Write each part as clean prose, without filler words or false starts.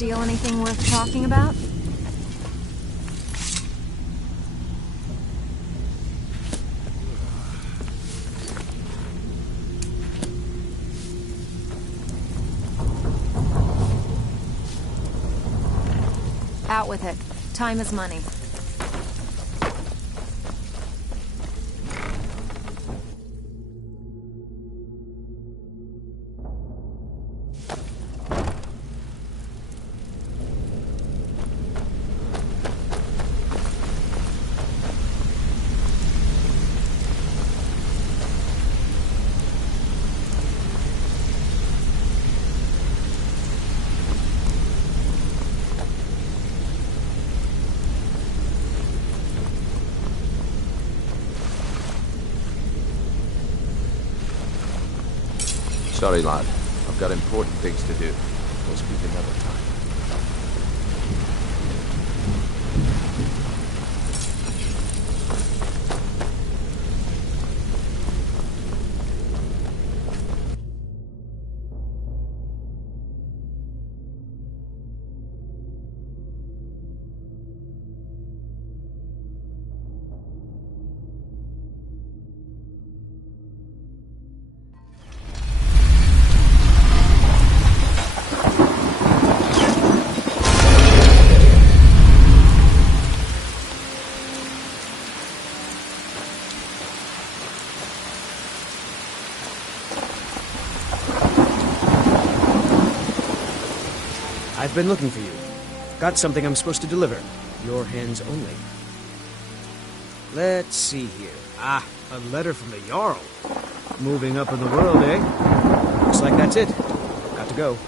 steal anything worth talking about? Out with it. Time is money. Sorry, lad. I've got important things to do. We'll speak another time. I've been looking for you. Got something I'm supposed to deliver. Your hands only. Let's see here. Ah, a letter from the Jarl. Moving up in the world, eh? Looks like that's it. Got to go.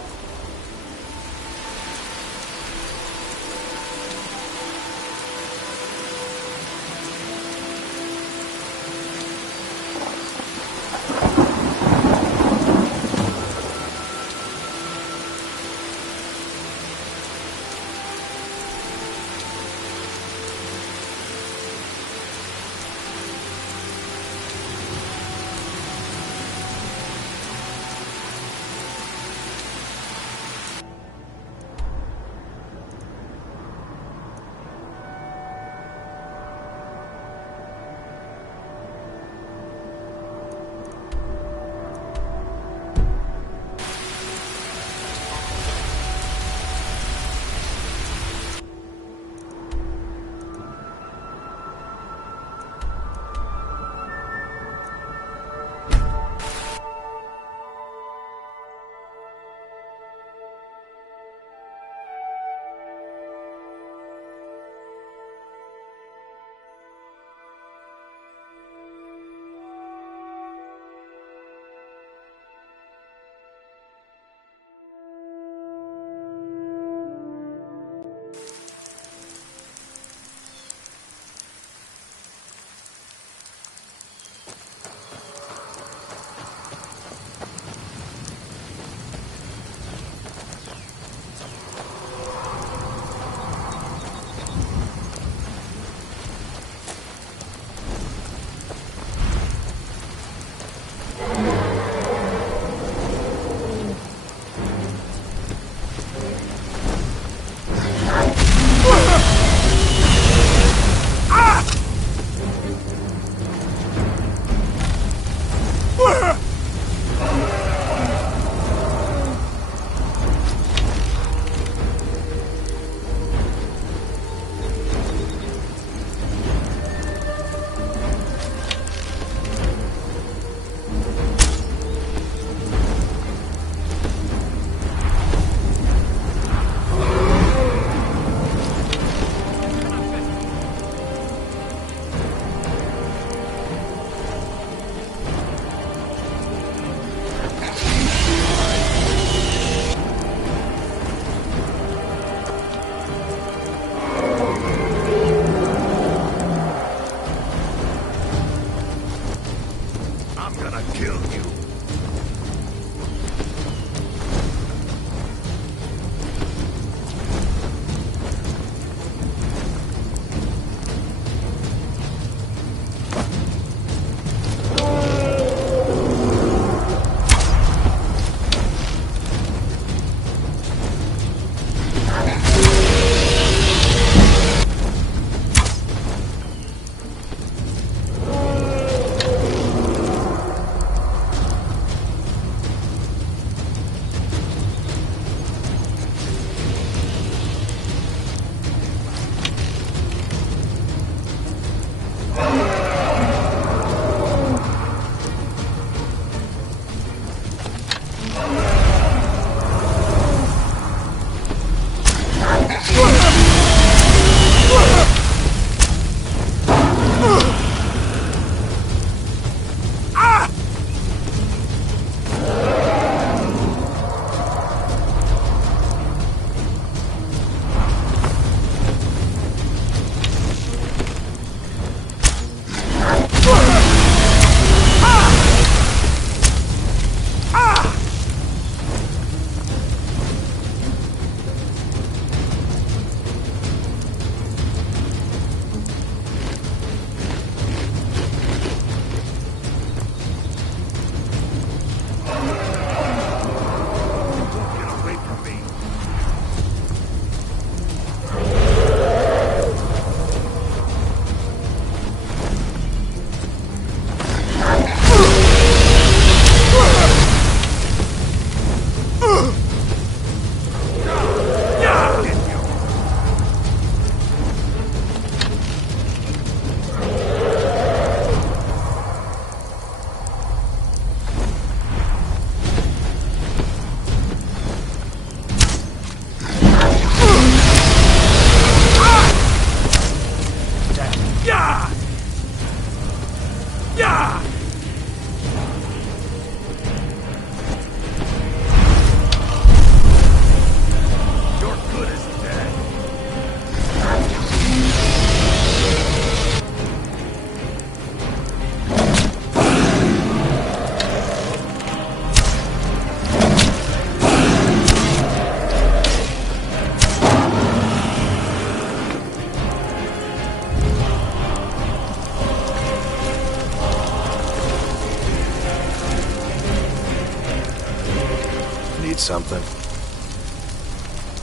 something?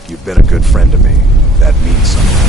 You've been a good friend to me. That means something.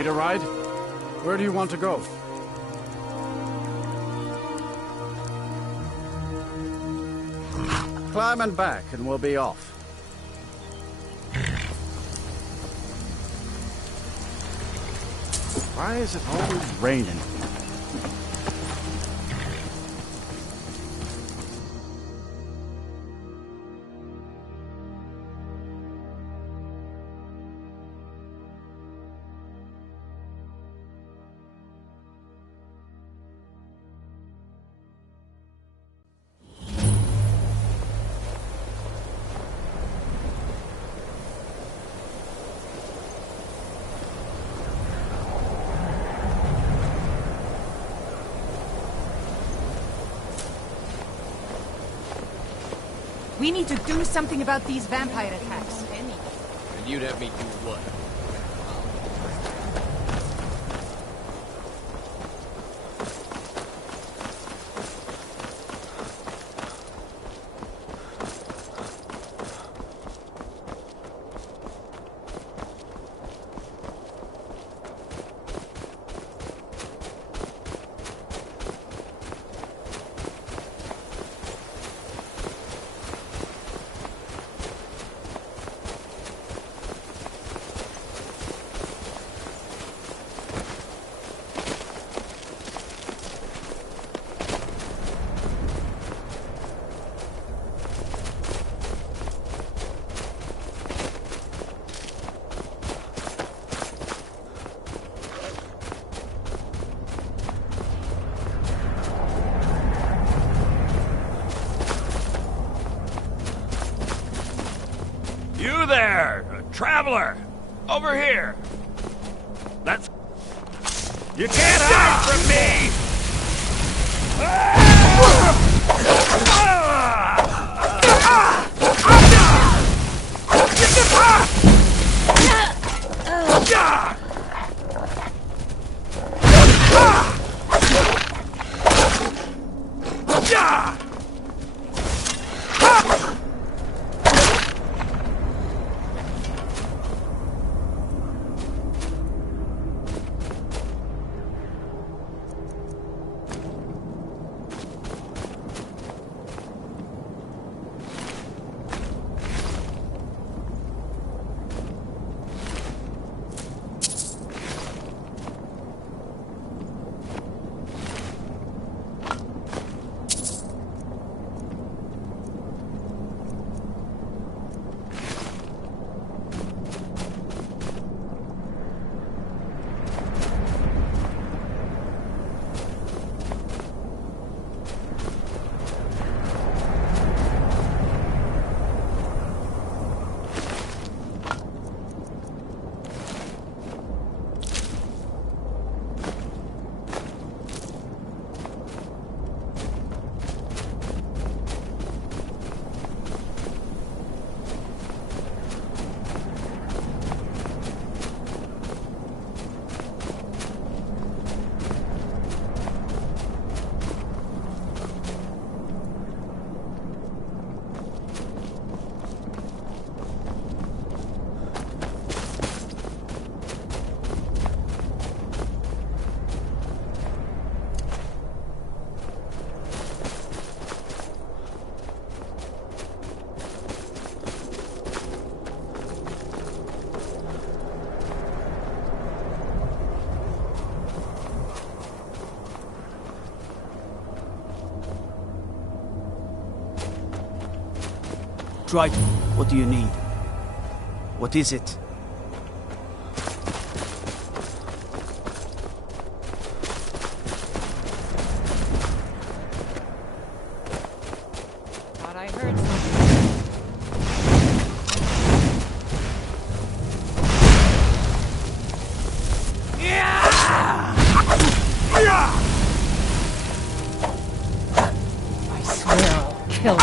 Need a ride? Where do you want to go? Climb and back, and we'll be off. Why is it always raining? We need to do something about these vampire attacks. And you'd have me do what? You there, traveler! Over here! That's... You can't hide from me! Right. What do you need? What is it? Thought I heard something. I swear I'll kill you.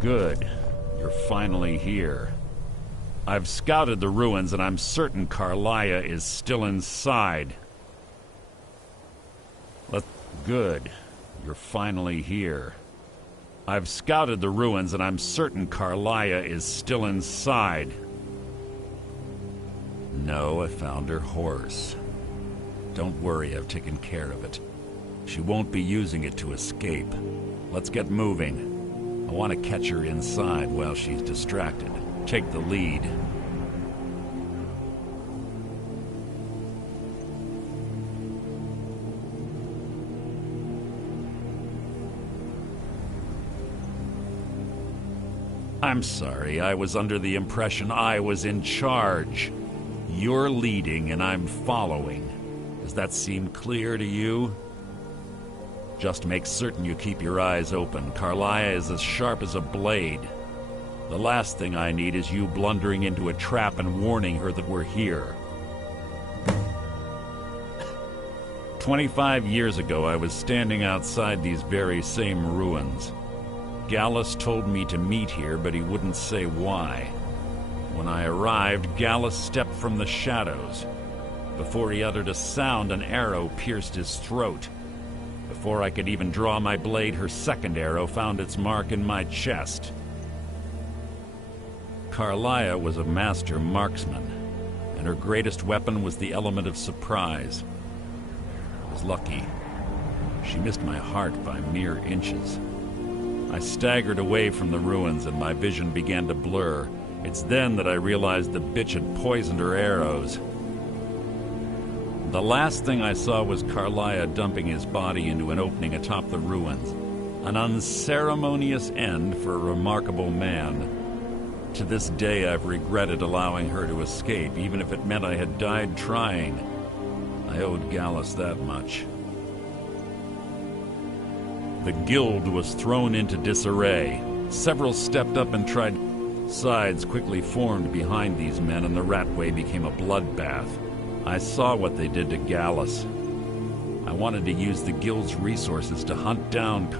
Good. You're finally here. I've scouted the ruins and I'm certain Carlia is still inside. Good. You're finally here. I've scouted the ruins and I'm certain Carlia is still inside. No, I found her horse. Don't worry, I've taken care of it. She won't be using it to escape. Let's get moving. I want to catch her inside while she's distracted. Take the lead. I'm sorry, I was under the impression I was in charge. You're leading and I'm following. Does that seem clear to you? Just make certain you keep your eyes open. Carlia is as sharp as a blade. The last thing I need is you blundering into a trap and warning her that we're here. 25 years ago, I was standing outside these very same ruins. Gallus told me to meet here, but he wouldn't say why. When I arrived, Gallus stepped from the shadows. Before he uttered a sound, an arrow pierced his throat. Before I could even draw my blade, her second arrow found its mark in my chest. Carlia was a master marksman, and her greatest weapon was the element of surprise. I was lucky. She missed my heart by mere inches. I staggered away from the ruins and my vision began to blur. It's then that I realized the bitch had poisoned her arrows. The last thing I saw was Carlia dumping his body into an opening atop the ruins. An unceremonious end for a remarkable man. To this day I've regretted allowing her to escape, even if it meant I had died trying. I owed Gallus that much. The guild was thrown into disarray. Several stepped up and tried. Sides quickly formed behind these men, and the ratway became a bloodbath. I saw what they did to Gallus. I wanted to use the guild's resources to hunt down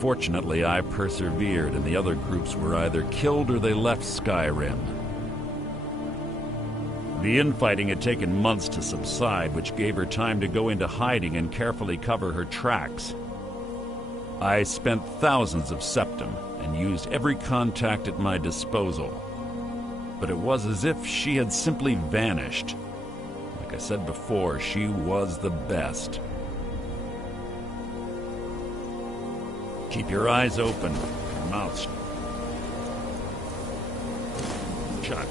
Fortunately, I persevered, and the other groups were either killed or they left Skyrim. The infighting had taken months to subside, which gave her time to go into hiding and carefully cover her tracks. I spent thousands of septum and used every contact at my disposal. But it was as if she had simply vanished. Like I said before, she was the best. Keep your eyes open, your mouth shut.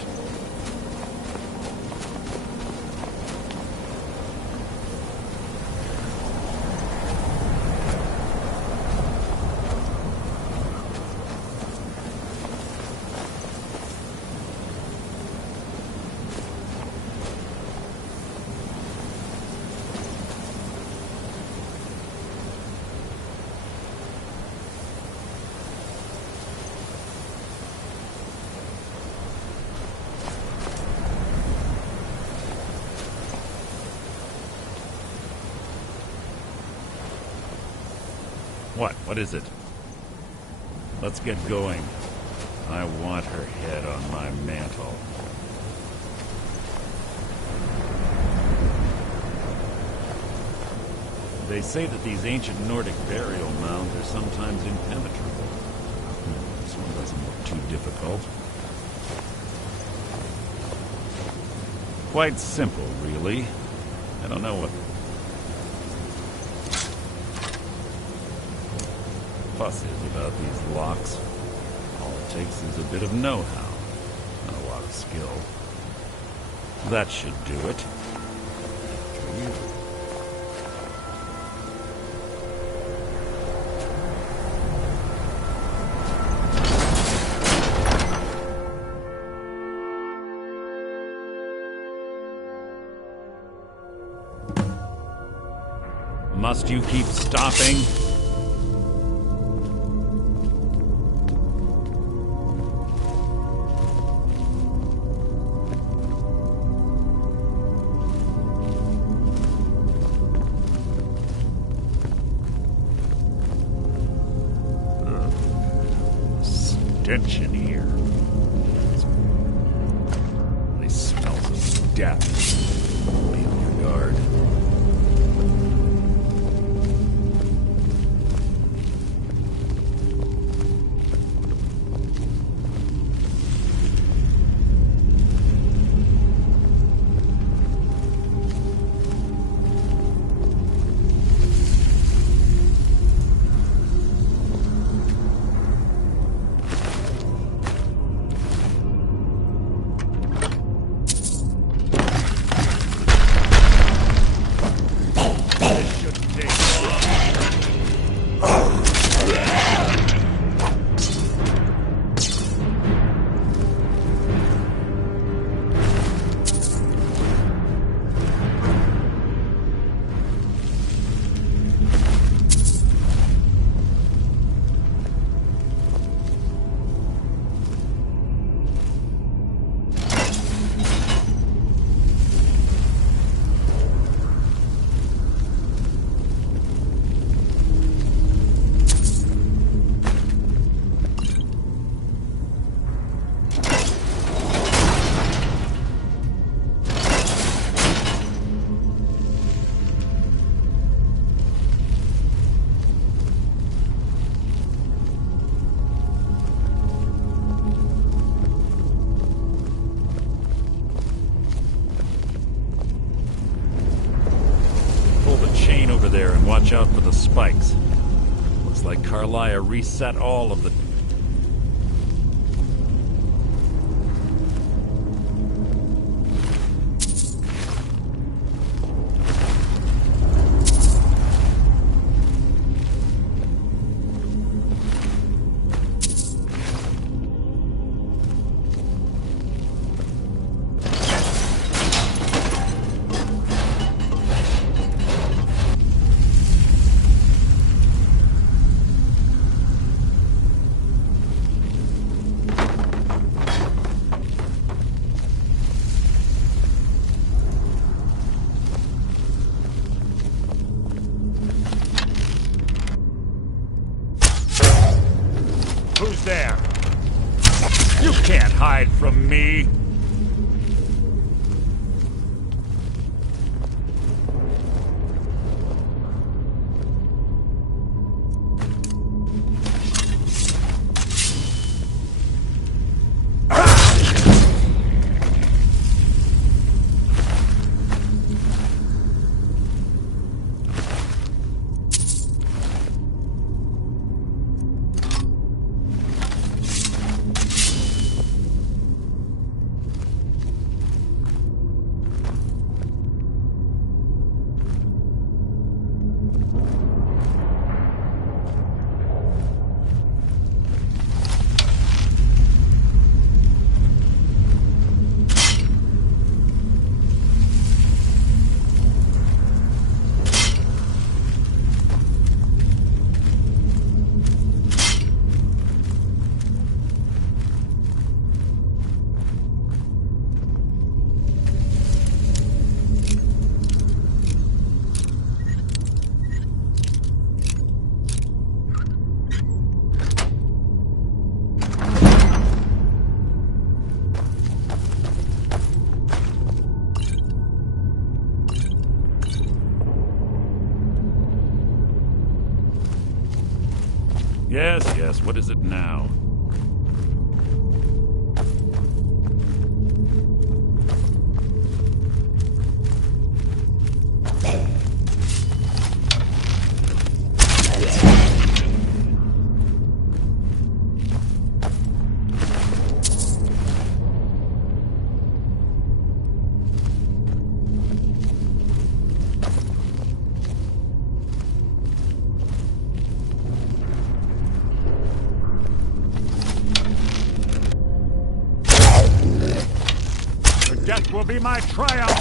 What is it? Let's get going. I want her head on my mantle. They say that these ancient Nordic burial mounds are sometimes impenetrable. This one doesn't look too difficult. Quite simple, really. I don't know what fuss is about these locks. All it takes is a bit of know-how, not a lot of skill. That should do it. For you. Must you keep stopping? stench in here. It smells of death. Be on your guard. There and watch out for the spikes. Looks like Carlia reset all of the... Who's there? You can't hide from me! Yes, what is it now? Death will be my triumph!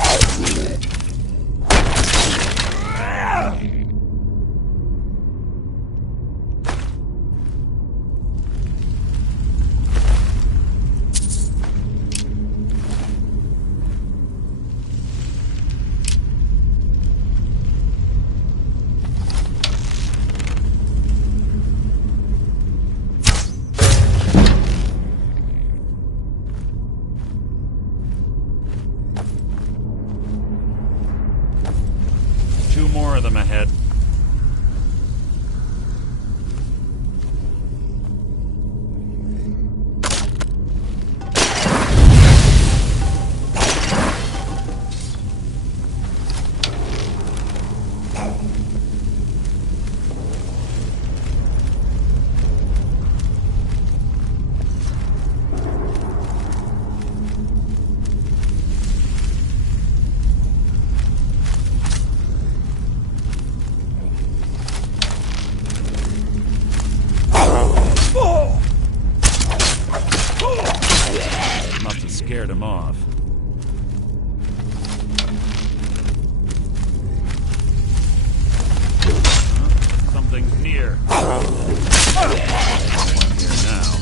him off. Something's near. One here now.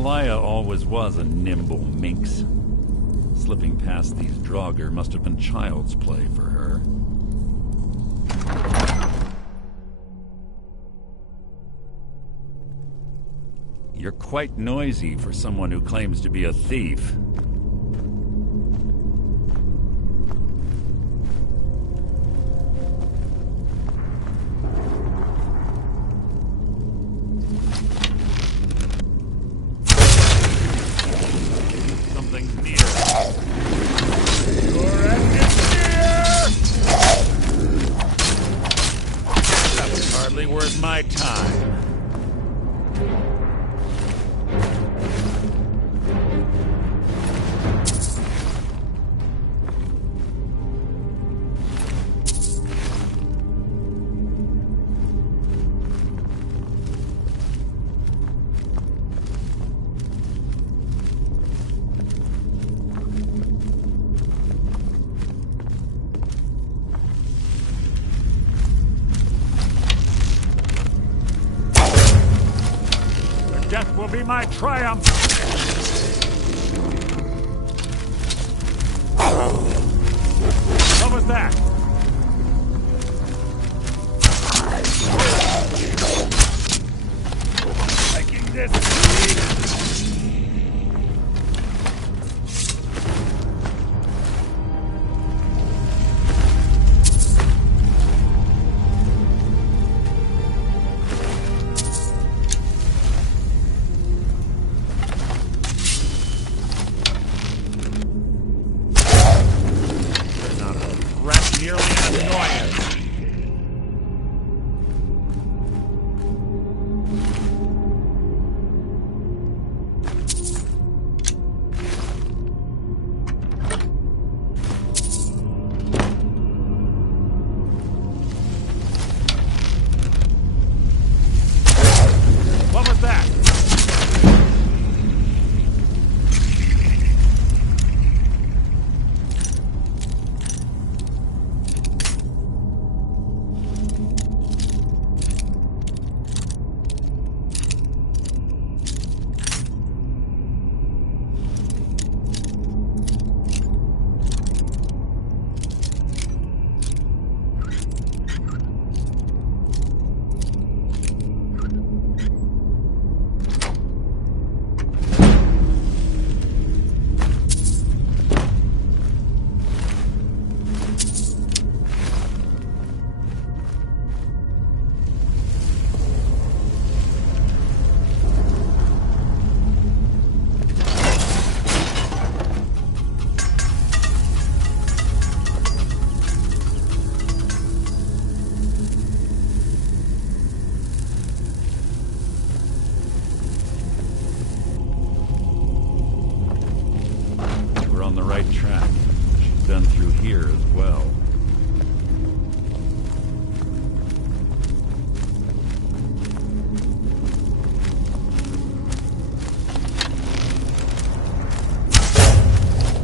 Elia always was a nimble minx. Slipping past these Draugr must have been child's play for her. You're quite noisy for someone who claims to be a thief. Something's near. Your end is near! That was hardly worth my time. Death will be my triumph! What was that? Making this nearly an annoyance. What was that? On the right track. She's been through here as well.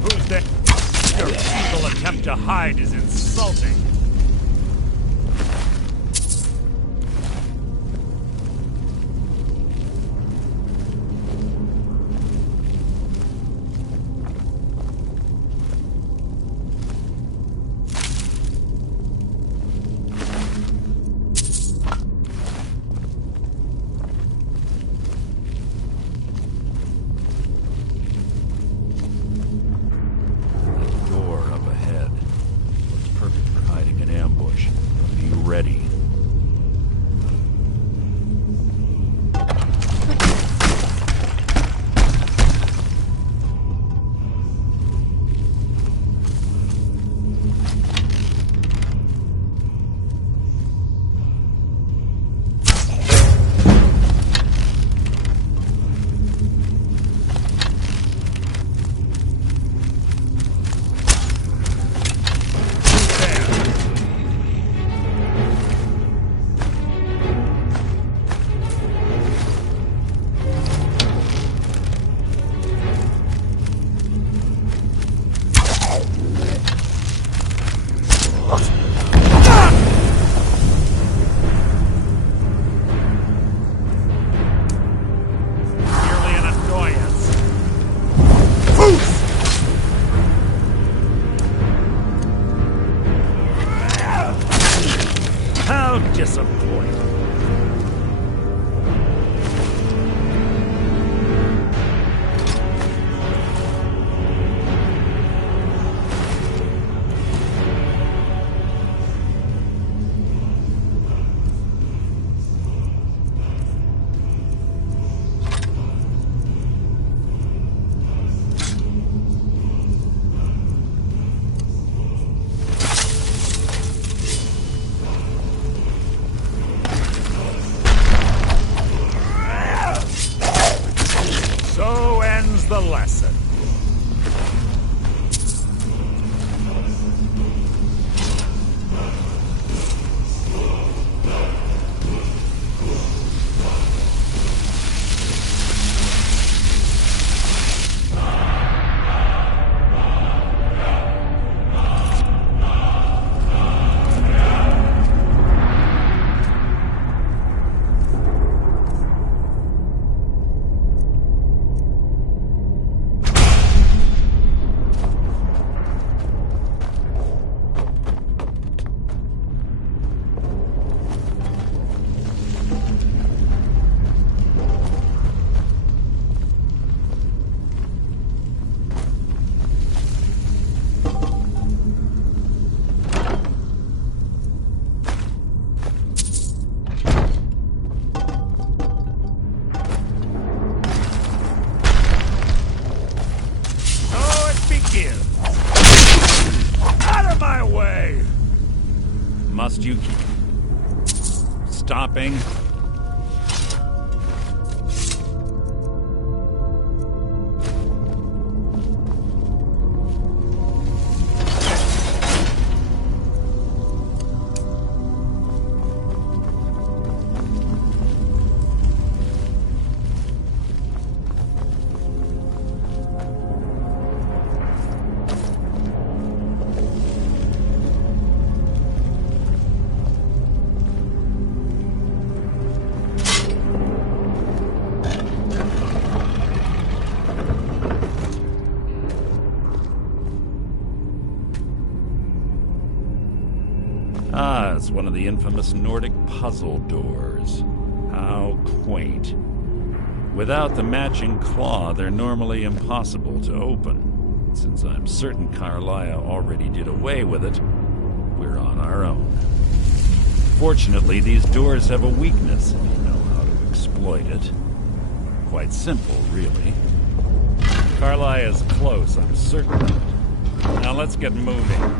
Who's that? Your feeble attempt to hide is insulting. Door up ahead. Looks perfect for hiding. lesson. Must you keep stopping? Ah, it's one of the infamous Nordic puzzle doors. How quaint. Without the matching claw, they're normally impossible to open. Since I'm certain Carlia already did away with it, we're on our own. Fortunately, these doors have a weakness if you know how to exploit it. Quite simple, really. Carlia is close, I'm certain of it. Now let's get moving.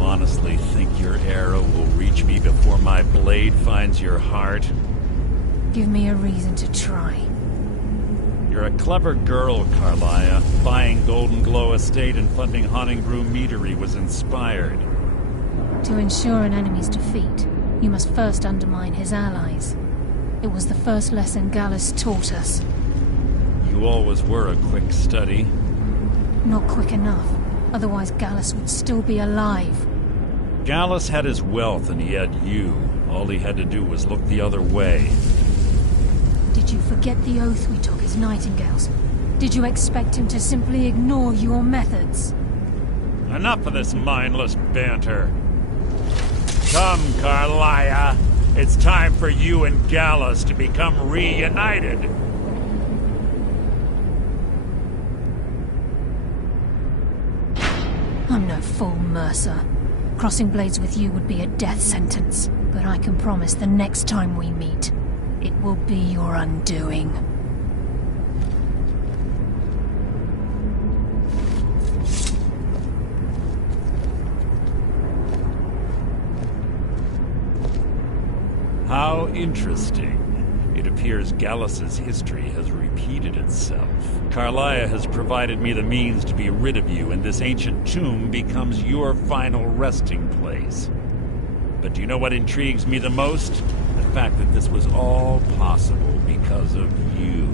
Honestly think your arrow will reach me before my blade finds your heart? Give me a reason to try. You're a clever girl, Carlia. Buying Golden Glow Estate and funding Honningbrew Meadery was inspired. To ensure an enemy's defeat, you must first undermine his allies. It was the first lesson Gallus taught us. You always were a quick study. Not quick enough. Otherwise Gallus would still be alive. Gallus had his wealth and he had you. All he had to do was look the other way. Did you forget the oath we took as Nightingales? Did you expect him to simply ignore your methods? Enough of this mindless banter. Come, Carlia. It's time for you and Gallus to become reunited. I'm no fool, Mercer. Crossing blades with you would be a death sentence. But I can promise the next time we meet, it will be your undoing. How interesting. It appears Gallus's history has repeated itself. Carlia has provided me the means to be rid of you, and this ancient tomb becomes your final resting place. But do you know what intrigues me the most? The fact that this was all possible because of you.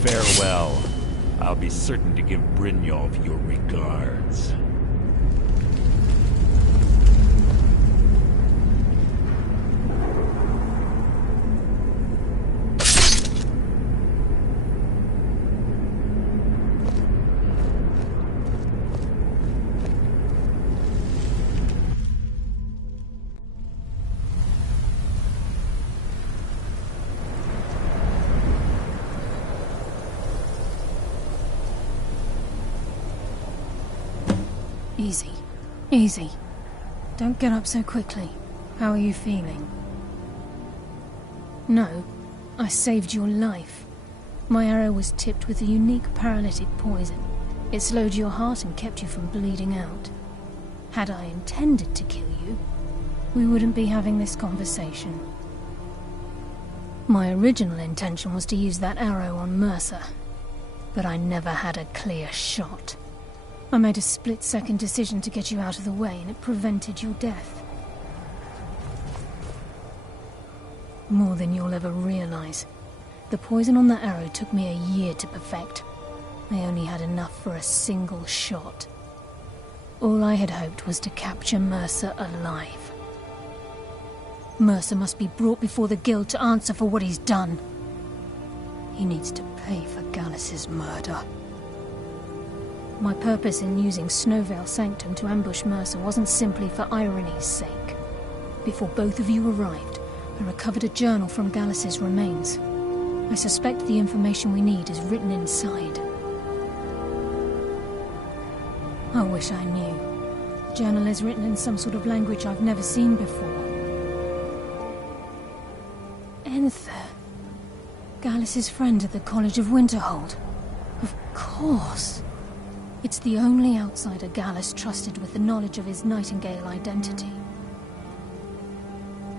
Farewell. I'll be certain to give Brynjolf your regards. Easy. Easy. Don't get up so quickly. How are you feeling? No, I saved your life. My arrow was tipped with a unique paralytic poison. It slowed your heart and kept you from bleeding out. Had I intended to kill you, we wouldn't be having this conversation. My original intention was to use that arrow on Mercer, but I never had a clear shot. I made a split-second decision to get you out of the way, and it prevented your death. More than you'll ever realize. The poison on that arrow took me a year to perfect. I only had enough for a single shot. All I had hoped was to capture Mercer alive. Mercer must be brought before the Guild to answer for what he's done. He needs to pay for Gallus's murder. My purpose in using Snowvale Sanctum to ambush Mercer wasn't simply for irony's sake. Before both of you arrived, I recovered a journal from Gallus's remains. I suspect the information we need is written inside. I wish I knew. The journal is written in some sort of language I've never seen before. Enther. Gallus's friend at the College of Winterhold. Of course. It's the only outsider Gallus trusted with the knowledge of his Nightingale identity.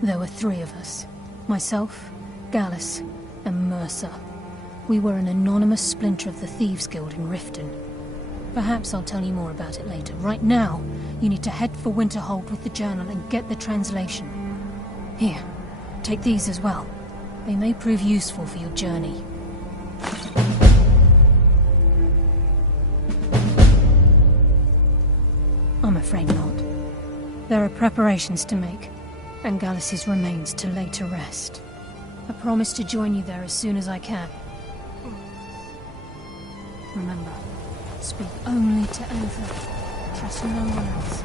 There were 3 of us. Myself, Gallus, and Mercer. We were an anonymous splinter of the Thieves Guild in Riften. Perhaps I'll tell you more about it later. Right now, you need to head for Winterhold with the journal and get the translation. Here, take these as well. They may prove useful for your journey. I'm afraid not. There are preparations to make, and Gallus's remains to lay to rest. I promise to join you there as soon as I can. Remember, speak only to Enther. Trust no one else.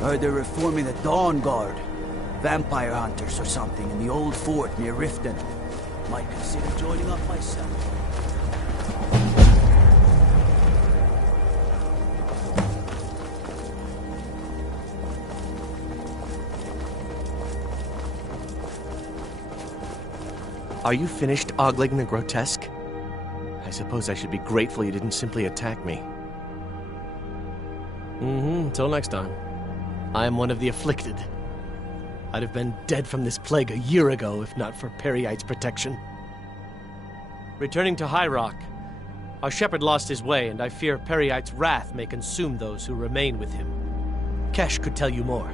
Heard they're reforming the Dawn Guard. Vampire hunters or something in the old fort near Riften. Might consider joining up myself. Are you finished ogling the grotesque? I suppose I should be grateful you didn't simply attack me. Until next time. I am one of the afflicted. I'd have been dead from this plague a year ago if not for Periite's protection. Returning to High Rock, our shepherd lost his way, and I fear Periite's wrath may consume those who remain with him. Kesh could tell you more.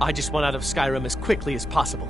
I just want out of Skyrim as quickly as possible.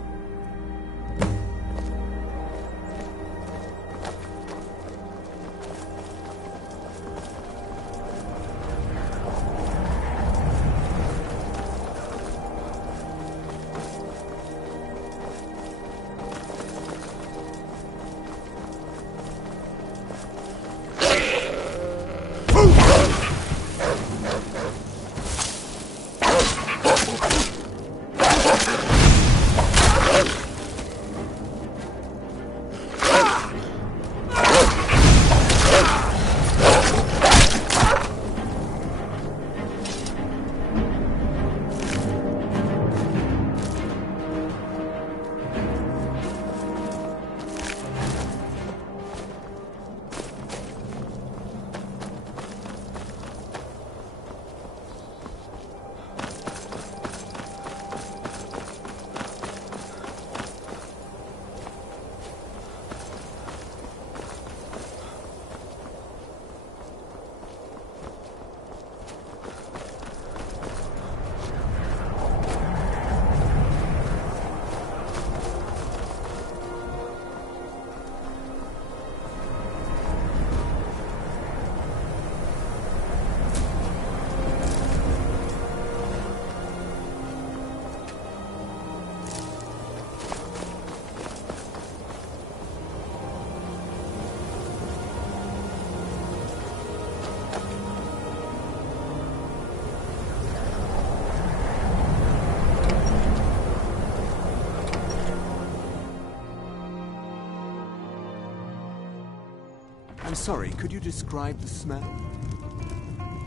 I'm sorry, could you describe the smell?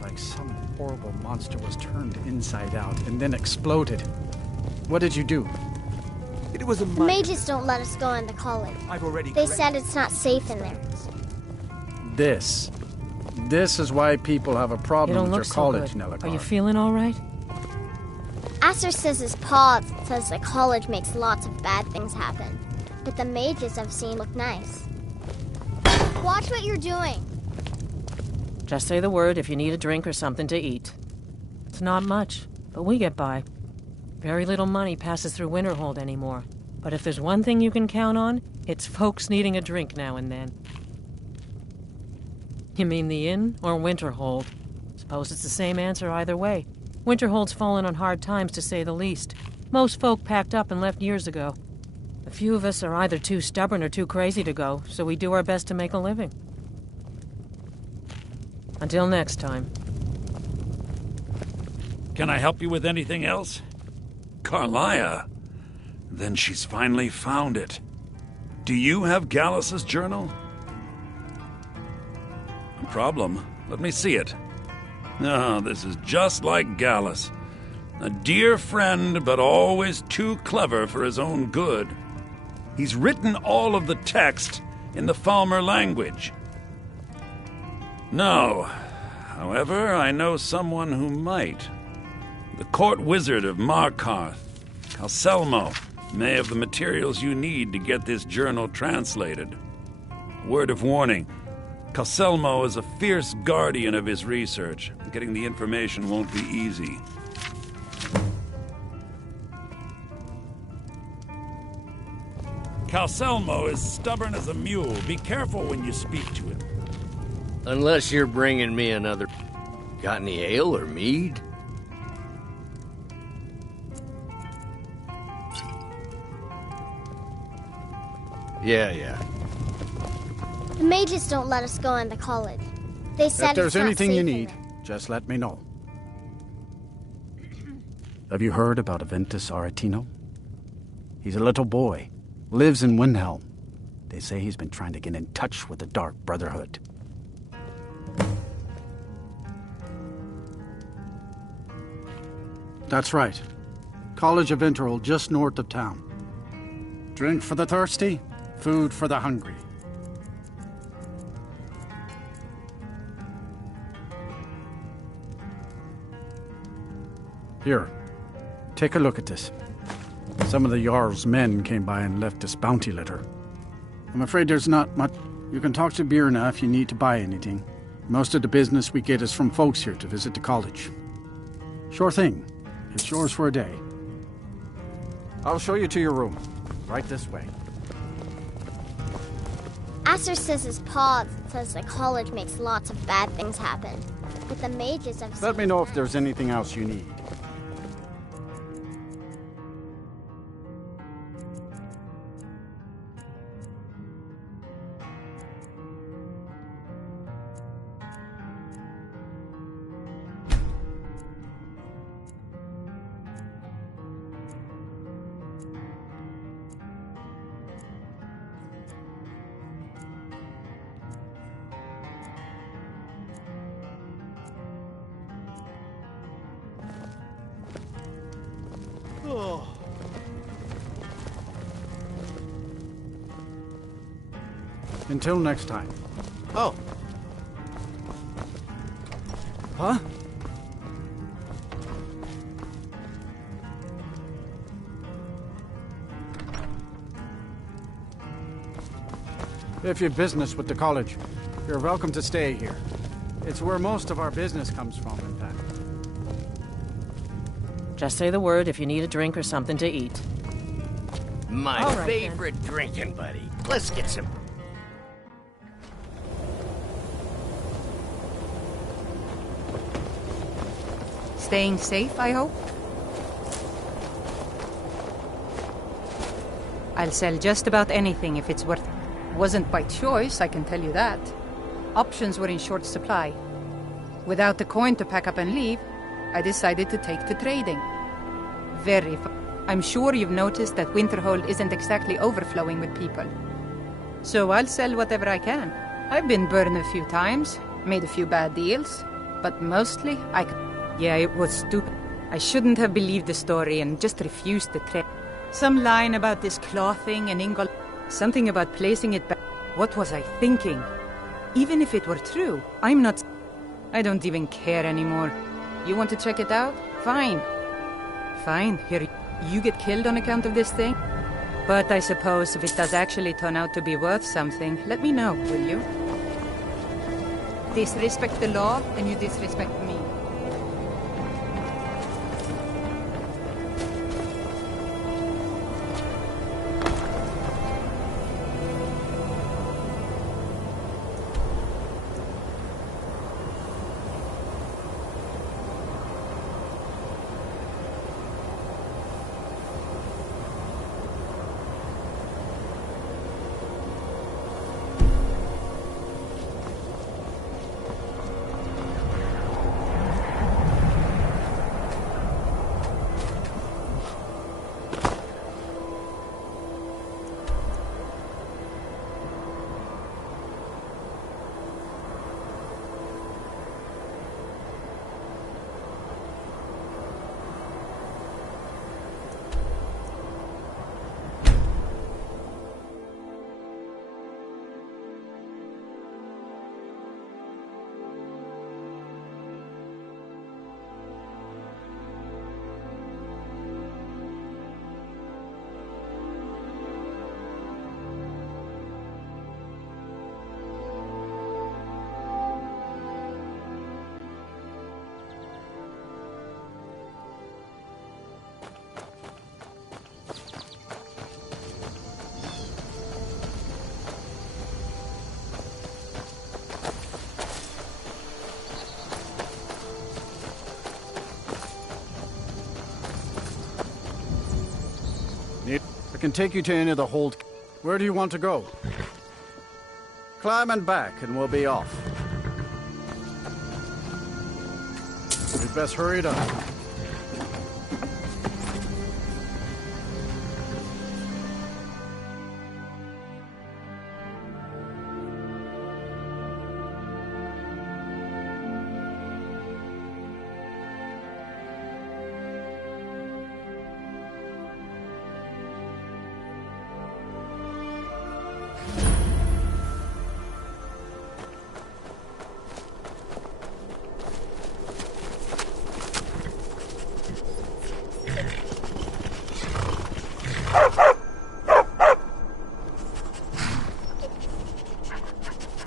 Like some horrible monster was turned inside out and then exploded. What did you do? It was a The mages don't let us go into college. I've already They said it's not safe in there. This is why people have a You problem don't with look your so college, good. Nelagar. Are you feeling all right? Aster says his paw says the college makes lots of bad things happen. But the mages I've seen look nice. Watch what you're doing. Just say the word if you need a drink or something to eat. It's not much, but we get by. Very little money passes through Winterhold anymore. But if there's one thing you can count on, it's folks needing a drink now and then. You mean the inn or Winterhold? Suppose it's the same answer either way. Winterhold's fallen on hard times, to say the least. Most folk packed up and left years ago. A few of us are either too stubborn or too crazy to go, so we do our best to make a living. Until next time. Can I help you with anything else? Carlia? Then she's finally found it. Do you have Gallus's journal? No problem. Let me see it. Oh, this is just like Gallus. A dear friend, but always too clever for his own good. He's written all of the text in the Falmer language. No. However, I know someone who might. The court wizard of Markarth, Calselmo, may have the materials you need to get this journal translated. Word of warning, Calselmo is a fierce guardian of his research. Getting the information won't be easy. Calselmo is stubborn as a mule. Be careful when you speak to him. Unless you're bringing me another... Got any ale or mead? Yeah. The mages don't let us go into college. They said If there's it's not anything safe you in need, there. just let me know. Have you heard about Aventus Aretino? He's a little boy, lives in Windhelm. They say he's been trying to get in touch with the Dark Brotherhood. That's right. College of Winterhold, just north of town. Drink for the thirsty, food for the hungry. Here, take a look at this. Some of the Jarl's men came by and left this bounty letter. I'm afraid there's not much. You can talk to Birna if you need to buy anything. Most of the business we get is from folks here to visit the college. Sure thing. It's yours for a day. I'll show you to your room. Right this way. Acer says his pa says the college makes lots of bad things happen. But the mages have... Let me know if there's anything else you need. Until next time. Oh. Huh? If you've business with the college, you're welcome to stay here. It's where most of our business comes from, in fact. Just say the word if you need a drink or something to eat. My All right, favorite drinking buddy. Let's get some... Staying safe, I hope? I'll sell just about anything if it's worth it. Wasn't by choice, I can tell you that. Options were in short supply. Without the coin to pack up and leave, I decided to take to trading. I'm sure you've noticed that Winterhold isn't exactly overflowing with people. So I'll sell whatever I can. I've been burned a few times, made a few bad deals, but mostly Yeah, it was stupid. I shouldn't have believed the story and just refused the trade. Some line about this clothing and Ingol. Something about placing it back. What was I thinking? Even if it were true, I'm not... I don't even care anymore. You want to check it out? Fine. Fine, here you get killed on account of this thing? But I suppose if it does actually turn out to be worth something, let me know, will you? Disrespect the law, and you disrespect me. I can take you to any of the hold. Where do you want to go? Climb and back, and we'll be off. We'd best hurry it up.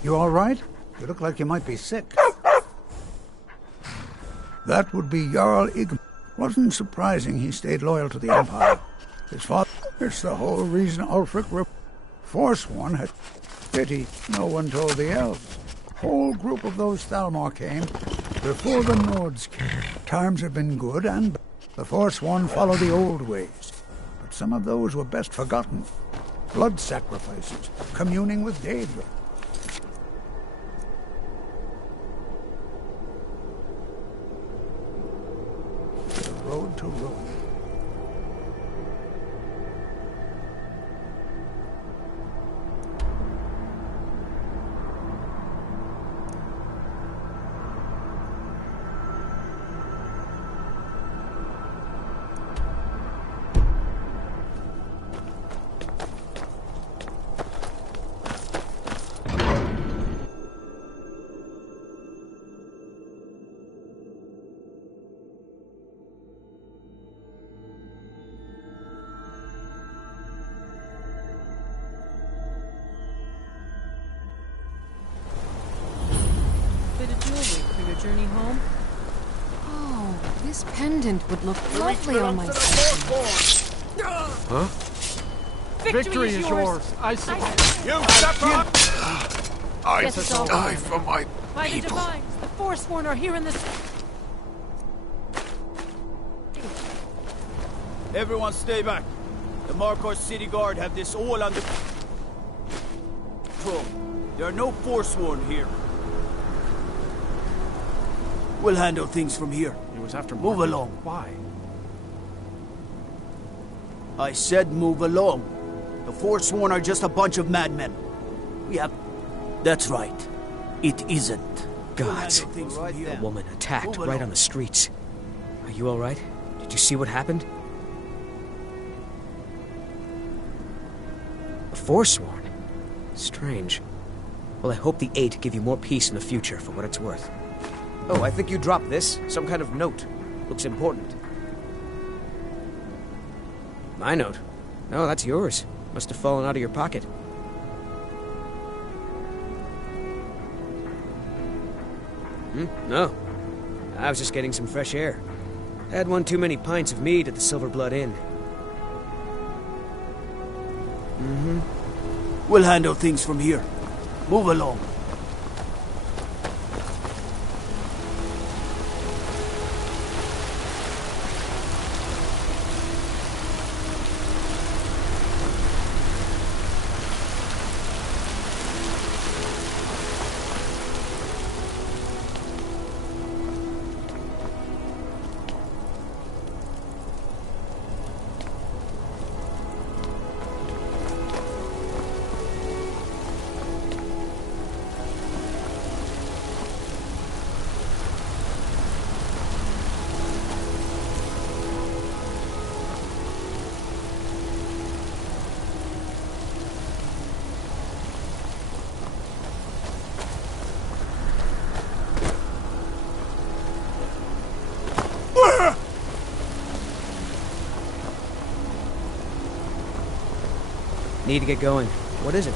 You all right? You look like you might be sick. That would be Jarl Igm. Wasn't surprising he stayed loyal to the Empire. His father... It's the whole reason Ulfric forsworn had... Pity no one told the elves. Whole group of those Thalmor came before the Nords came. Times have been good, and the forsworn follow the old ways. But some of those were best forgotten. Blood sacrifices, communing with Daedra. The road to ruin. Journey home? Oh, this pendant would look lovely on my skin. Huh? Victory is yours. I see. You step up! I Yes, die for my By the people. Divines, the Forsworn are here in this... Everyone stay back. The Markar City Guard have this all under control. There are no Forsworn here. We'll handle things from here. He was after Move Martin. along. Why? I said move along. The Forsworn are just a bunch of madmen. We have... That's right. It isn't. Gods. A woman attacked right on the streets. Are you all right? Did you see what happened? A Forsworn? Strange. Well, I hope the Eight give you more peace in the future, for what it's worth. Oh, I think you dropped this. Some kind of note. Looks important. My note? No, that's yours. Must have fallen out of your pocket. No. I was just getting some fresh air. Had one too many pints of mead at the Silver Blood Inn. We'll handle things from here. Move along. Need to get going. What is it?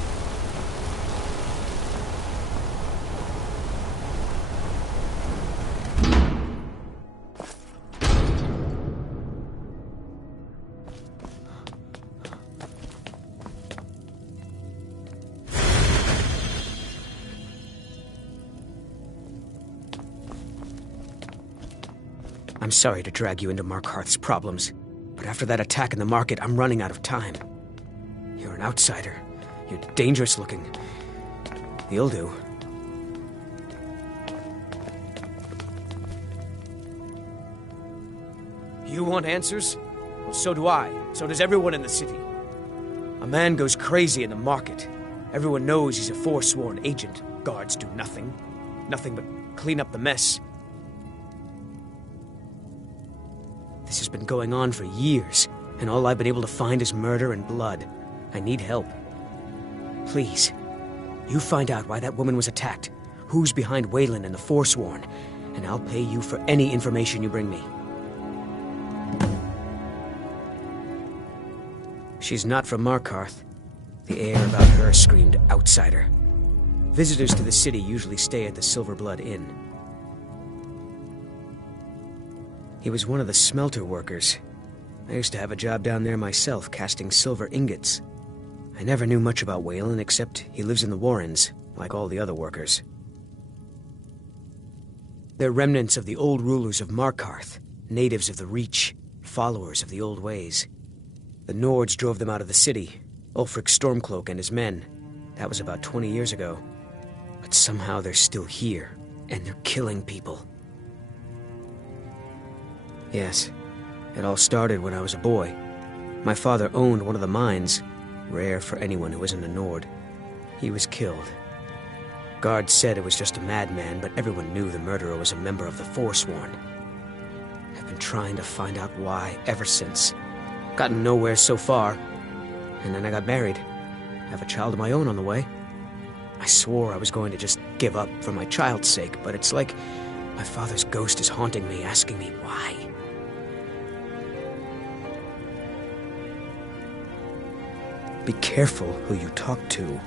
I'm sorry to drag you into Markarth's problems, but after that attack in the market, I'm running out of time. You're an outsider. You're dangerous looking. You'll do. You want answers? Well, so do I. So does everyone in the city. A man goes crazy in the market. Everyone knows he's a forsworn agent. Guards do nothing. Nothing but clean up the mess. This has been going on for years, and all I've been able to find is murder and blood. I need help. Please, you find out why that woman was attacked, who's behind Waylon and the Forsworn, and I'll pay you for any information you bring me. She's not from Markarth. The air about her screamed outsider. Visitors to the city usually stay at the Silver Blood Inn. He was one of the smelter workers. I used to have a job down there myself, casting silver ingots. I never knew much about Wayland, except he lives in the Warrens, like all the other workers. They're remnants of the old rulers of Markarth, natives of the Reach, followers of the old ways. The Nords drove them out of the city, Ulfric Stormcloak and his men. That was about 20 years ago. But somehow they're still here, and they're killing people. Yes, it all started when I was a boy. My father owned one of the mines, rare for anyone who isn't a Nord. He was killed. Guards said it was just a madman, but everyone knew the murderer was a member of the Forsworn. I've been trying to find out why ever since. Gotten nowhere so far. And then I got married. I have a child of my own on the way. I swore I was going to just give up for my child's sake, but it's like my father's ghost is haunting me, asking me why. Be careful who you talk to.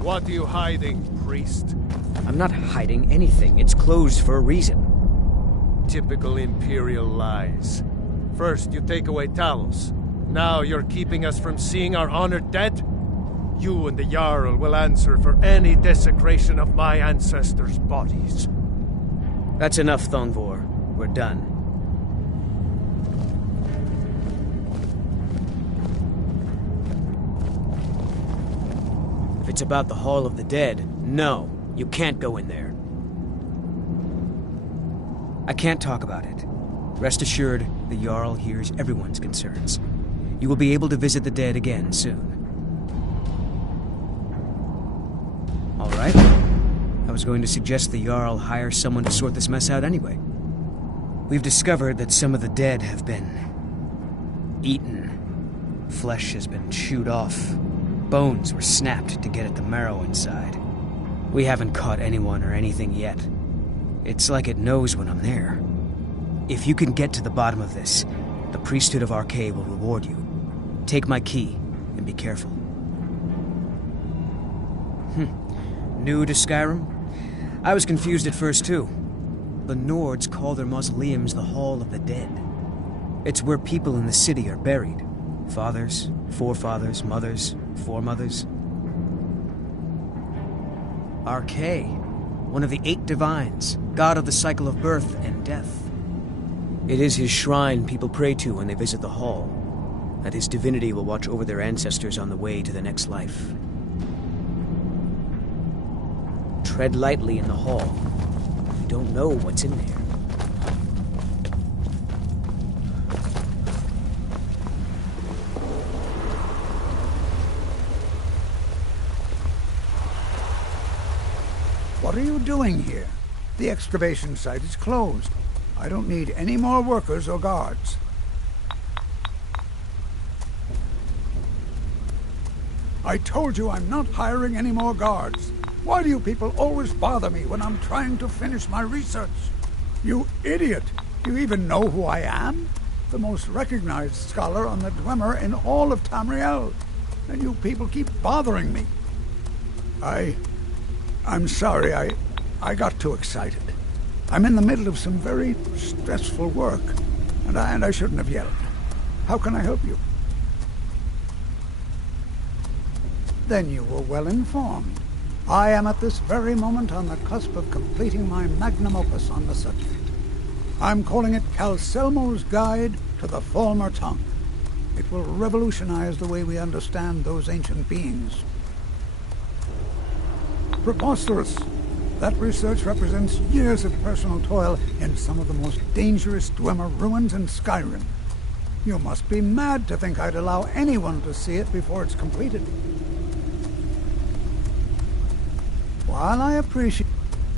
What are you hiding, priest? I'm not hiding anything. It's closed for a reason. Typical Imperial lies. First, you take away Talos. Now you're keeping us from seeing our honored dead? You and the Jarl will answer for any desecration of my ancestors' bodies. That's enough, Thongvor. We're done. If it's about the Hall of the Dead, no, you can't go in there. I can't talk about it. Rest assured, the Jarl hears everyone's concerns. You will be able to visit the dead again soon. All right. I was going to suggest the Jarl hire someone to sort this mess out anyway. We've discovered that some of the dead have been eaten. Flesh has been chewed off. Bones were snapped to get at the marrow inside. We haven't caught anyone or anything yet. It's like it knows when I'm there. If you can get to the bottom of this, the priesthood of Arkay will reward you. Take my key, and be careful. New to Skyrim? I was confused at first, too. The Nords call their mausoleums the Hall of the Dead. It's where people in the city are buried. Fathers, forefathers, mothers, foremothers. Arkay, one of the 8 divines, god of the cycle of birth and death. It is his shrine people pray to when they visit the hall, that his divinity will watch over their ancestors on the way to the next life. Tread lightly in the hall. You don't know what's in there. What are you doing here? The excavation site is closed. I don't need any more workers or guards. I told you I'm not hiring any more guards. Why do you people always bother me when I'm trying to finish my research? You idiot! Do you even know who I am? the most recognized scholar on the Dwemer in all of Tamriel. And you people keep bothering me. I'm sorry, I got too excited. I'm in the middle of some very stressful work, and I shouldn't have yelled. How can I help you? Then you were well informed. I am at this very moment on the cusp of completing my magnum opus on the subject. I'm calling it Calselmo's Guide to the Falmer Tongue. It will revolutionize the way we understand those ancient beings. Preposterous! That research represents years of personal toil in some of the most dangerous Dwemer ruins in Skyrim. You must be mad to think I'd allow anyone to see it before it's completed. While I appreciate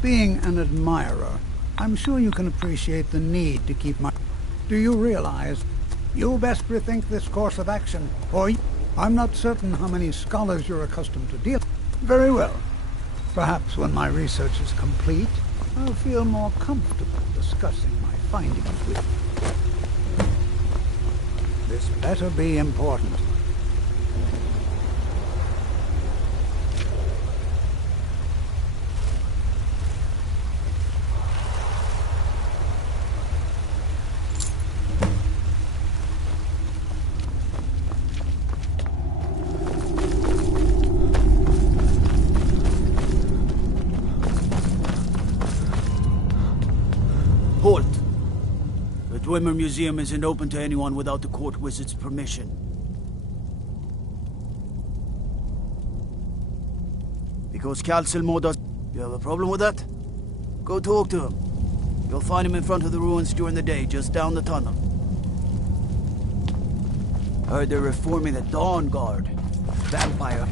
being an admirer, I'm sure you can appreciate the need to keep my... Do you realize you best rethink this course of action, or I'm not certain how many scholars you're accustomed to deal. Very well. Perhaps when my research is complete, I'll feel more comfortable discussing my findings with you. This better be important. Halt! The Dwemer Museum isn't open to anyone without the court wizard's permission. Because Calselmo does... You have a problem with that? Go talk to him. You'll find him in front of the ruins during the day, just down the tunnel. Heard they're reforming the Dawn Guard. Vampire.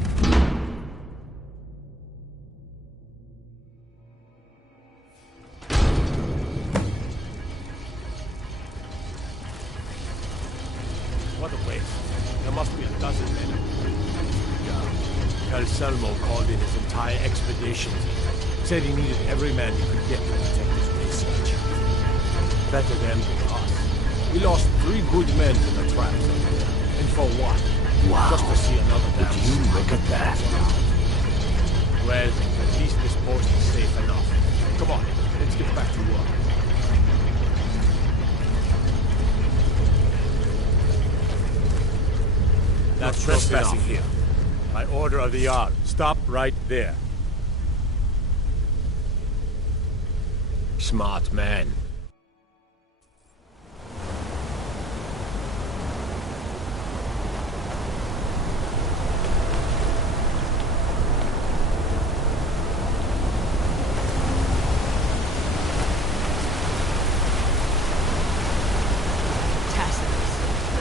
What a waste. There must be a dozen men. Calselmo called in his entire expedition team. Said he needed every man he could get to protect his research. Better them than us. We lost 3 good men to the traps. And for what? Wow. Just to see another damn... Would you look at that? Well, at least this post is safe enough. Come on, let's get back to work. That's trespassing here. By order of the Jarl. Stop right there. Smart man.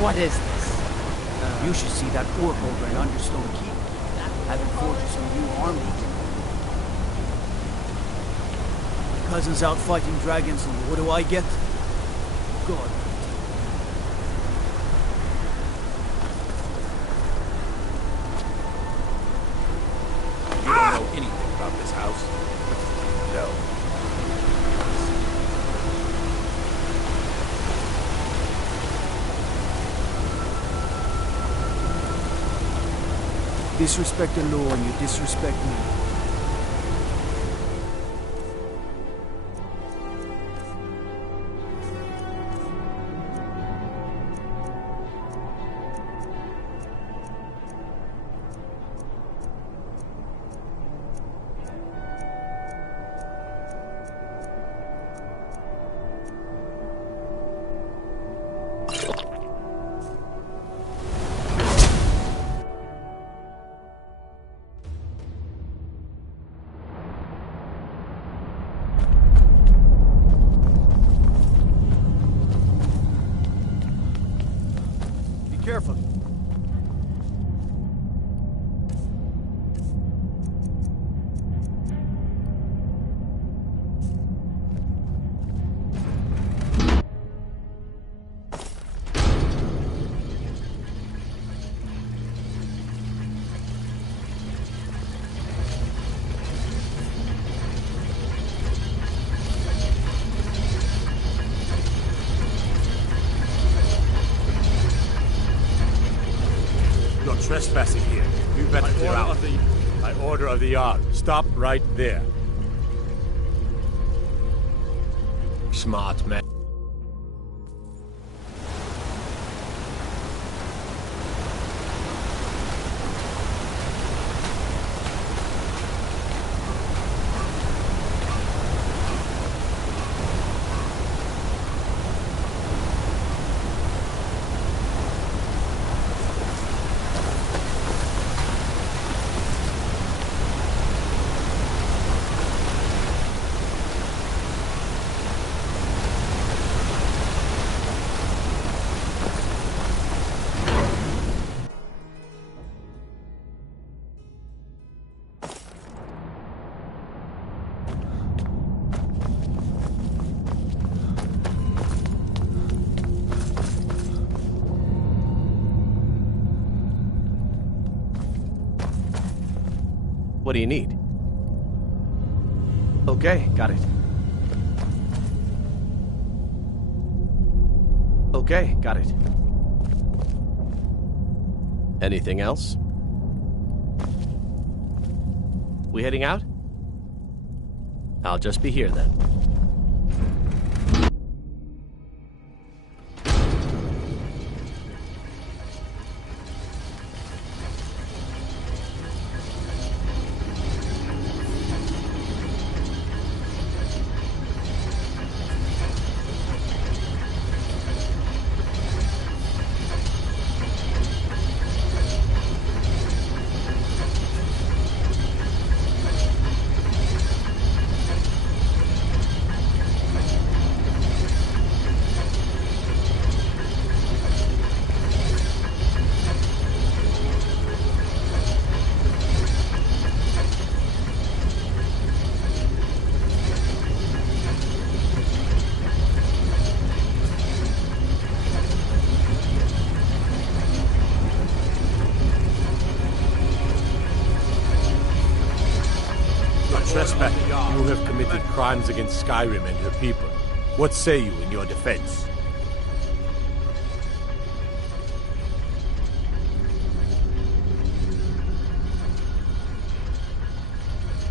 What is this? You should see that orc over at Understone Keep. Having forged some new army. Cousins out fighting dragons, and what do I get? God. You don't know anything about this house? No. Disrespect the law and you disrespect me. You're trespassing here. You better clear out. By order of the Jarl, stop right there. Smart man. What do you need? Okay, got it. Okay, got it. Anything else? We heading out? I'll just be here then. Trespass. You have committed crimes against Skyrim and her people. What say you in your defense?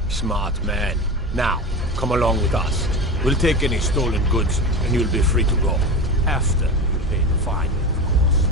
Smart man. Now, come along with us. We'll take any stolen goods, and you'll be free to go. After you pay the fine, of course.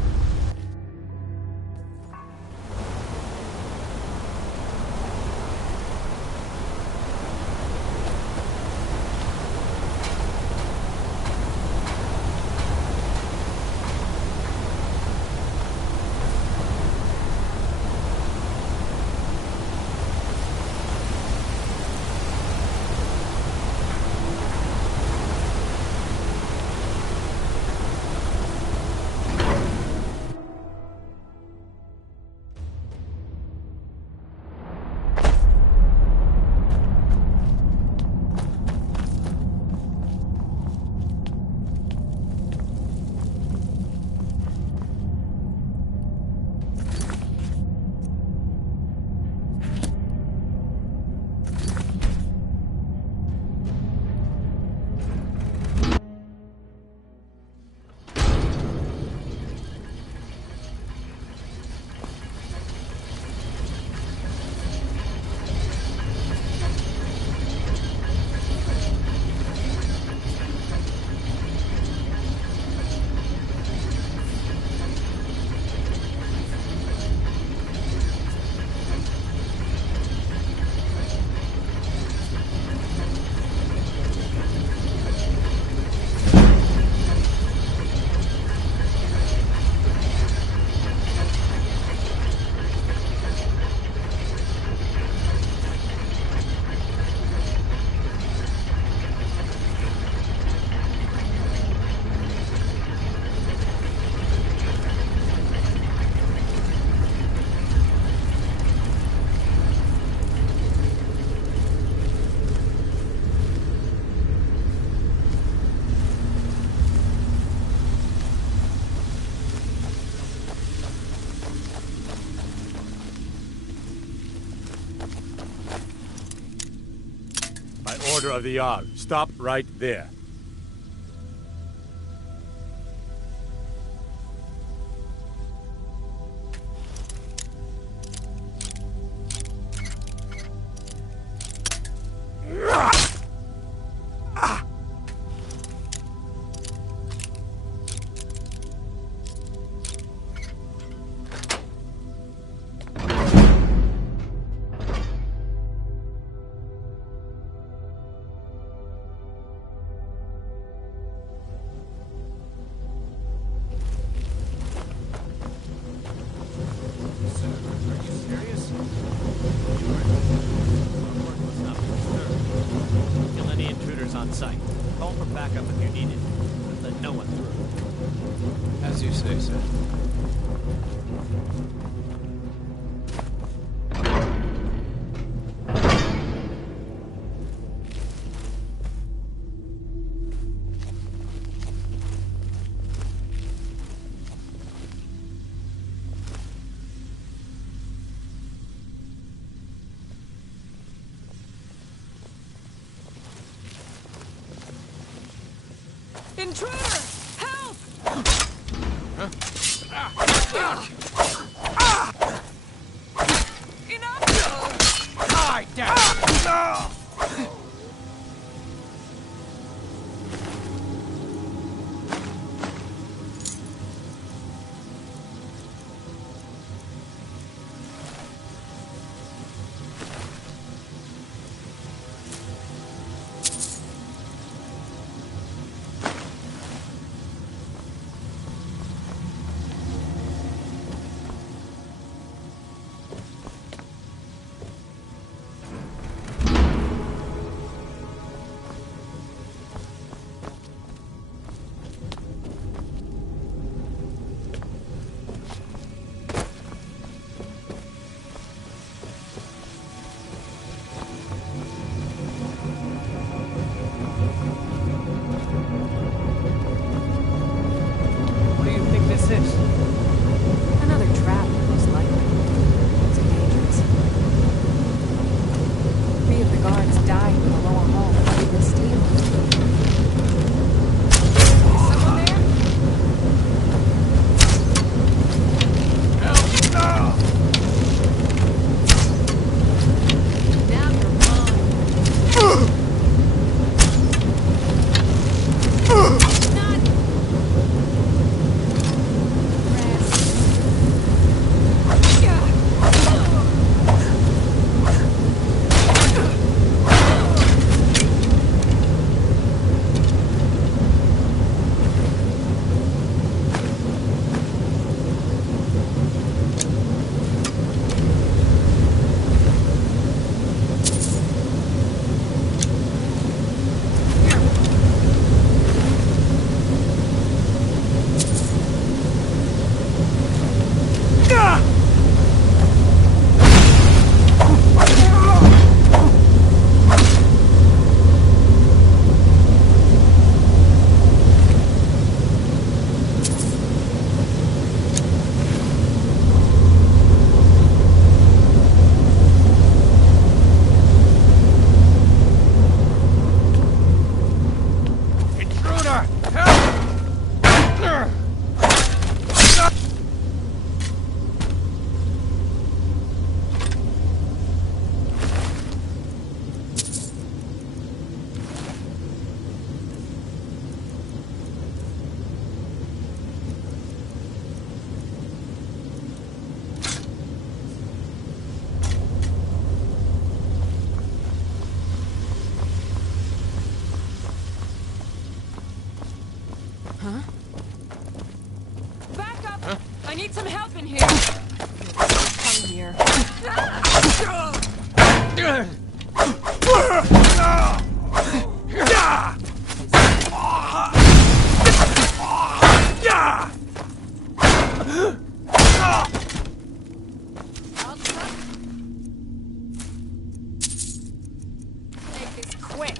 Order of the Jarl. Stop right there. sight. Call for backup if you need it. But let no one through. As you say, sir. Intruder! Help! Enough! Die, damn! Another trap, most likely. It's dangerous. 3 of the guards died in the lower hall fighting the steel. Is someone there? Help! No! Now you're mine. Huh? Back up! Huh? I need some help in here. Come here. Make this quick.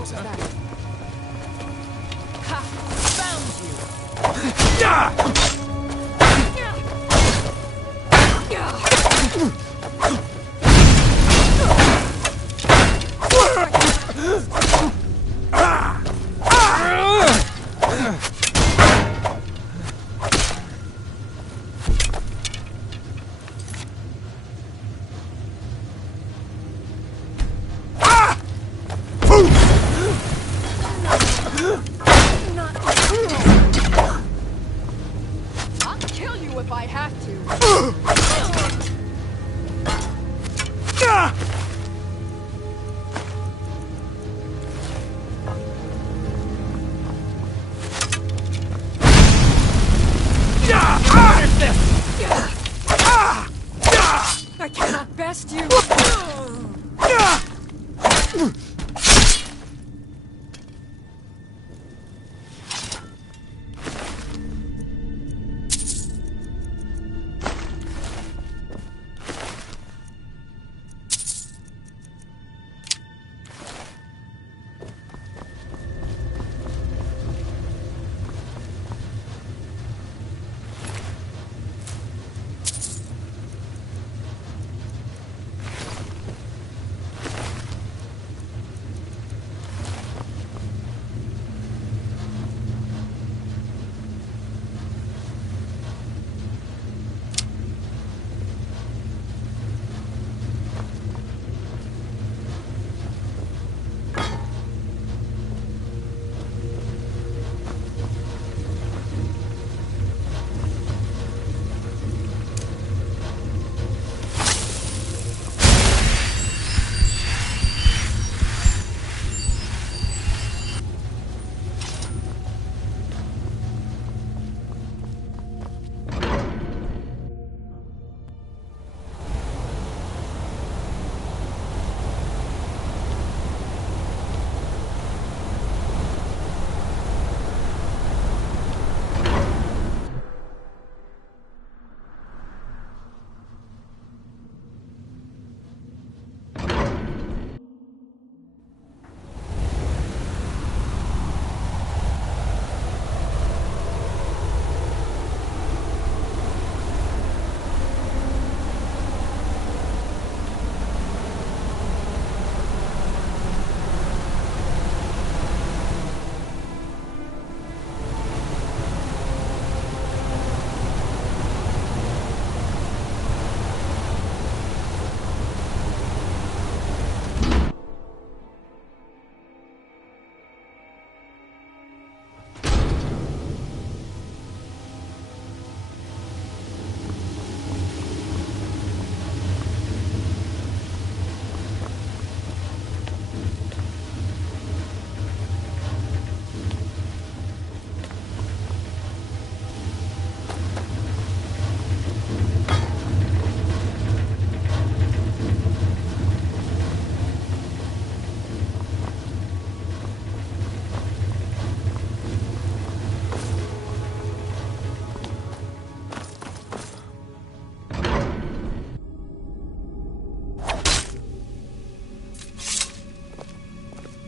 was that? Ha! Found you! I'll kill you if I have to. I cannot best you.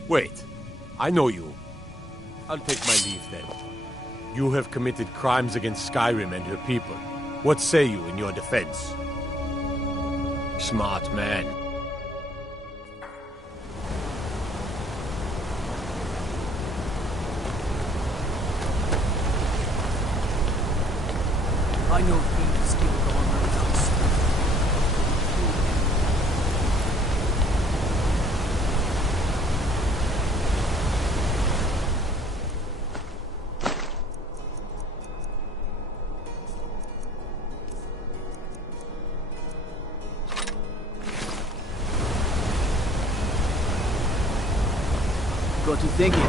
Wait, I know you. I'll take my leave then. You have committed crimes against Skyrim and her people. What say you in your defense? Smart man. I know things keep going like us. Got you thinking.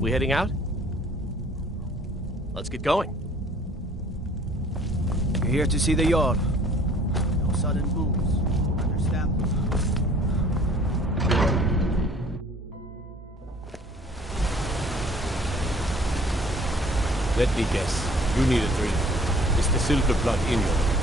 We heading out? Let's get going. You're here to see the Jarl. No sudden moves. Let me guess. You need a drink. Is the silver blood in you?